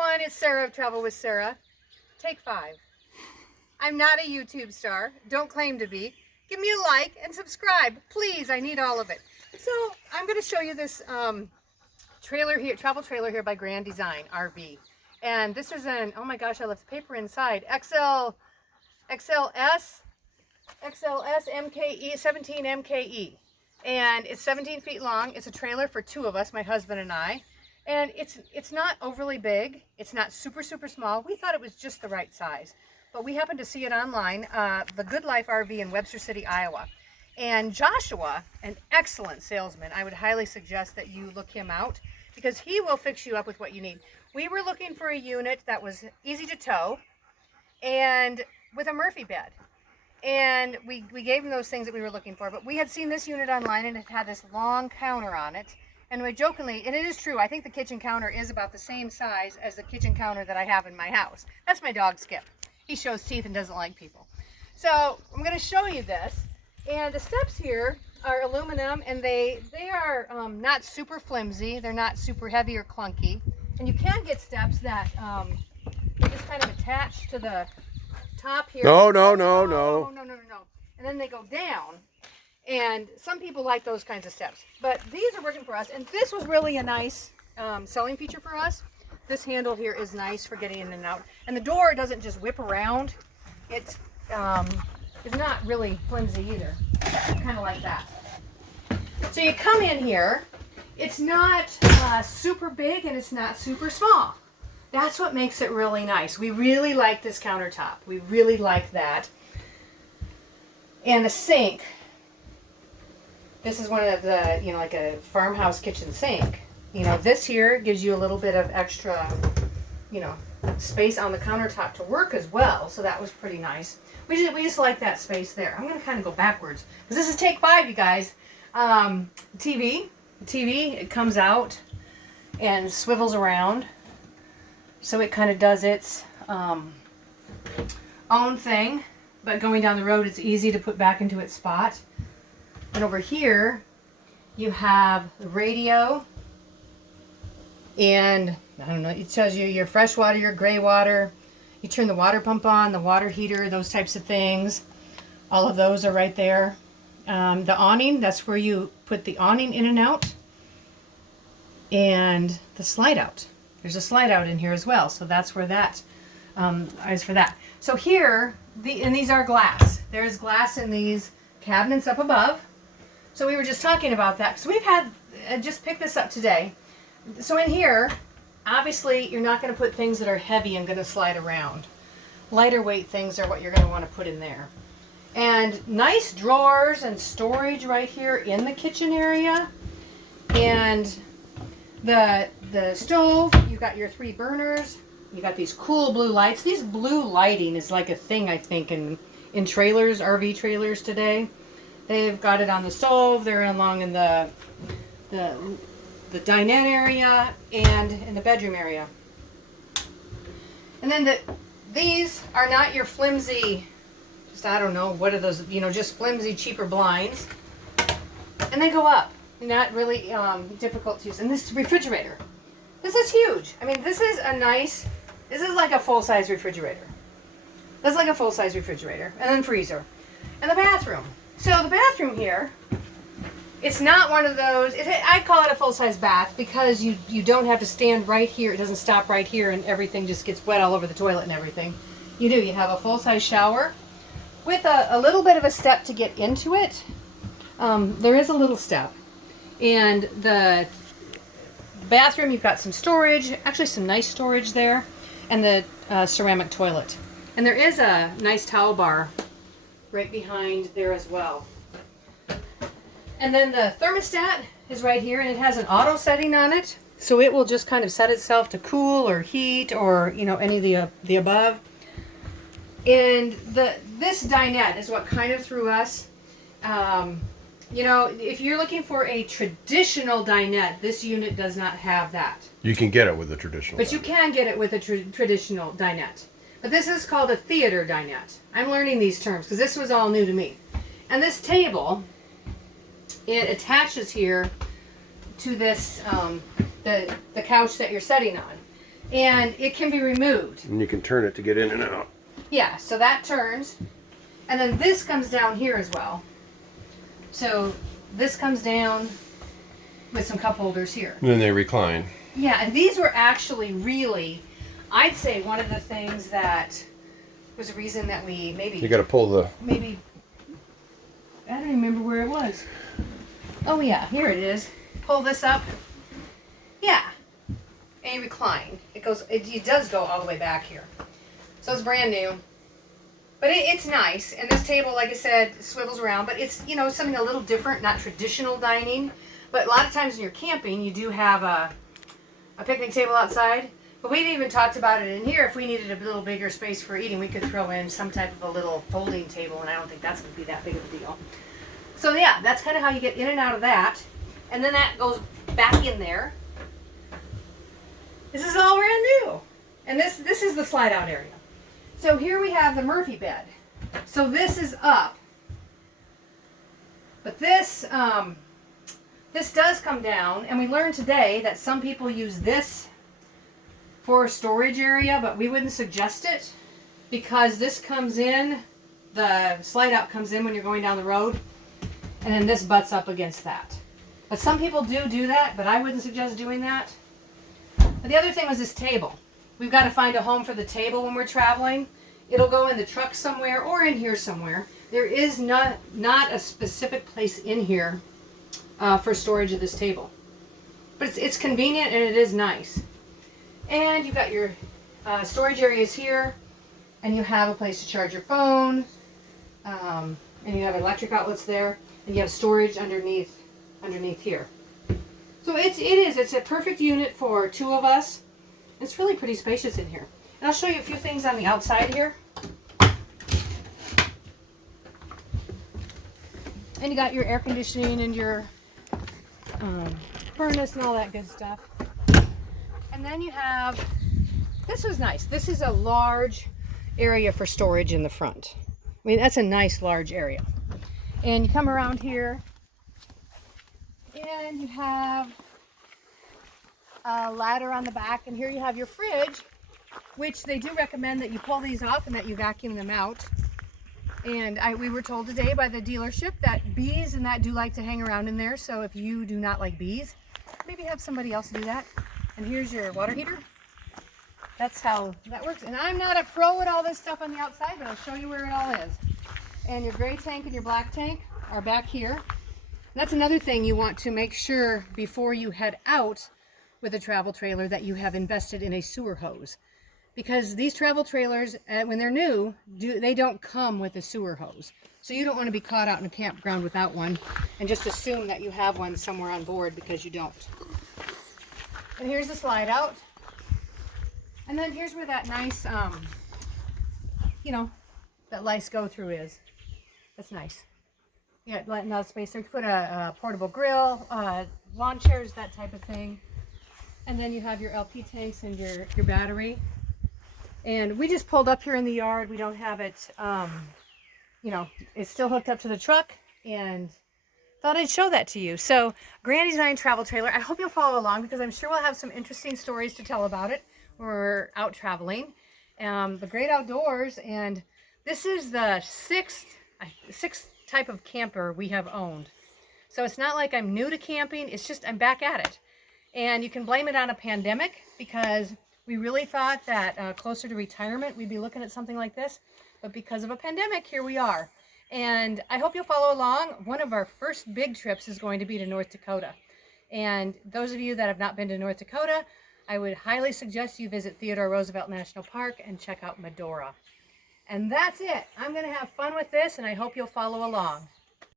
everyone, it's Sarah of Travel with Sarah. Take 5. I'm not a YouTube star, don't claim to be. Give me a like and subscribe, please, I need all of it. So I'm going to show you this trailer here, travel trailer here by Grand Design RV. And this is an, oh my gosh, I left the paper inside, XLS 17MKE. And it's 17 feet long. It's a trailer for 2 of us, my husband and I. And it's not overly big. It's not super small. We thought it was just the right size. But we happened to see it online, the Good Life RV in Webster City, Iowa. And Joshua, an excellent salesman, I would highly suggest that you look him out because he will fix you up with what you need. We were looking for a unit that was easy to tow and with a Murphy bed. And we gave him those things that we were looking for, but we had seen this unit online and it had this long counter on it. And we jokingly, and it is true, I think the kitchen counter is about the same size as the kitchen counter that I have in my house. That's my dog Skip. He shows teeth and doesn't like people. So I'm going to show you this. And the steps here are aluminum and they are not super flimsy. They're not super heavy or clunky. And you can get steps that they just kind of attach to the top here. No. And then they go down. And some people like those kinds of steps. But these are working for us. And this was really a nice selling feature for us. This handle here is nice for getting in and out. And the door doesn't just whip around. It is not really flimsy either. Kind of like that. So you come in here. It's not super big and it's not super small. That's what makes it really nice. We really like this countertop. We really like that. And the sink. This is one of the, like a farmhouse kitchen sink. This here gives you a little bit of extra, space on the countertop to work as well. So that was pretty nice. We just like that space there. I'm going to kind of go backwards because this is take 5, you guys. TV, it comes out and swivels around. So it kind of does its own thing. But going down the road, it's easy to put back into its spot. And over here, you have the radio. And, I don't know, it tells you your fresh water, your gray water. You turn the water pump on, the water heater, those types of things. All of those are right there. The awning, that's where you put the awning in and out. And the slide out. There's a slide out in here as well. So that's where that is for that. So here, and these are glass. There's glass in these cabinets up above. So we were just talking about that. So we've had, just picked this up today. So in here, obviously you're not going to put things that are heavy and going to slide around. Lighter weight things are what you're going to want to put in there. And nice drawers and storage right here in the kitchen area. And the stove, you've got your 3 burners. You got these cool blue lights. These blue lighting is like a thing, I think, in trailers, RV trailers today. They've got it on the stove. They're along in the dinette area and in the bedroom area. And then these are not your flimsy, just I don't know, what are those, just flimsy, cheaper blinds. And they go up. Not really difficult to use. And this refrigerator. This is huge. I mean, this is like a full-size refrigerator. That's like a full-size refrigerator. And then freezer. And the bathroom. So the bathroom here, it's not one of those, I call it a full-size bath because you don't have to stand right here. It doesn't stop right here and everything just gets wet all over the toilet and everything. You have a full-size shower with a little bit of a step to get into it. There is a little step. And the bathroom, you've got some storage, actually some nice storage there, and the ceramic toilet. And there is a nice towel bar right behind there as well. And then the thermostat is right here, and it has an auto setting on it, so it will just kind of set itself to cool or heat or any of the above. And this dinette is what kind of threw us. If you're looking for a traditional dinette, this unit does not have that. You can get it with a traditional But you can get it with a traditional dinette. But this is called a theater dinette. I'm learning these terms because this was all new to me. And this table, it attaches here to this, the couch that you're sitting on. And it can be removed. And you can turn it to get in and out. Yeah, so that turns. And then this comes down here as well. So this comes down with some cup holders here. And then they recline. Yeah, and these were actually really, I'd say one of the things that was a reason that we You got to pull the... I don't remember where it was. Oh yeah, here it is. Pull this up. Yeah. And you recline. It does go all the way back here. So it's brand new. But it's nice. And this table, like I said, swivels around. But it's, you know, something a little different, not traditional dining. But a lot of times when you're camping, you do have a picnic table outside. But we've even talked about it in here. If we needed a little bigger space for eating, we could throw in some type of a little folding table. And I don't think that's going to be that big of a deal. So yeah, that's kind of how you get in and out of that. And then that goes back in there. This is all brand new. And this is the slide out area. So here we have the Murphy bed. So this is up. But this does come down, and we learned today that some people use this for a storage area, but we wouldn't suggest it because this comes in, the slide out comes in when you're going down the road, and then this butts up against that. But some people do that, but I wouldn't suggest doing that. But the other thing was this table. We've got to find a home for the table when we're traveling. It'll go in the truck somewhere or in here somewhere. There is not a specific place in here for storage of this table. But it's convenient and it is nice. And you've got your storage areas here, and you have a place to charge your phone, and you have electric outlets there, and you have storage underneath here. So it's a perfect unit for two of us. It's really pretty spacious in here. And I'll show you a few things on the outside here. And you got your air conditioning and your furnace and all that good stuff. And then you have, this was nice. This is a large area for storage in the front. I mean, that's a nice large area. And you come around here and you have a ladder on the back, and here you have your fridge, which they do recommend that you pull these off and that you vacuum them out. And we were told today by the dealership that bees and that do like to hang around in there, so if you do not like bees, maybe have somebody else do that. And here's your water heater. That's how that works. And I'm not a pro at all this stuff on the outside, but I'll show you where it all is. And your gray tank and your black tank are back here. That's another thing you want to make sure before you head out with a travel trailer that you have invested in a sewer hose. Because these travel trailers, when they're new, they don't come with a sewer hose. So you don't want to be caught out in a campground without one and just assume that you have one somewhere on board because you don't. And here's the slide out. And then here's where that nice, that nice go through is. That's nice. Yeah, letting out space there. You put a portable grill, lawn chairs, that type of thing. And then you have your LP tanks and your battery. And we just pulled up here in the yard. We don't have it, it's still hooked up to the truck, and thought I'd show that to you. So, Grand Design travel trailer. I hope you'll follow along because I'm sure we'll have some interesting stories to tell about it when we're out traveling. The great outdoors, and this is the sixth type of camper we have owned. So it's not like I'm new to camping. It's just I'm back at it. And you can blame it on a pandemic because we really thought that closer to retirement we'd be looking at something like this. But because of a pandemic, here we are. And I hope you'll follow along. One of our first big trips is going to be to North Dakota. And those of you that have not been to North Dakota, I would highly suggest you visit Theodore Roosevelt National Park and check out Medora. And that's it. I'm going to have fun with this, and I hope you'll follow along.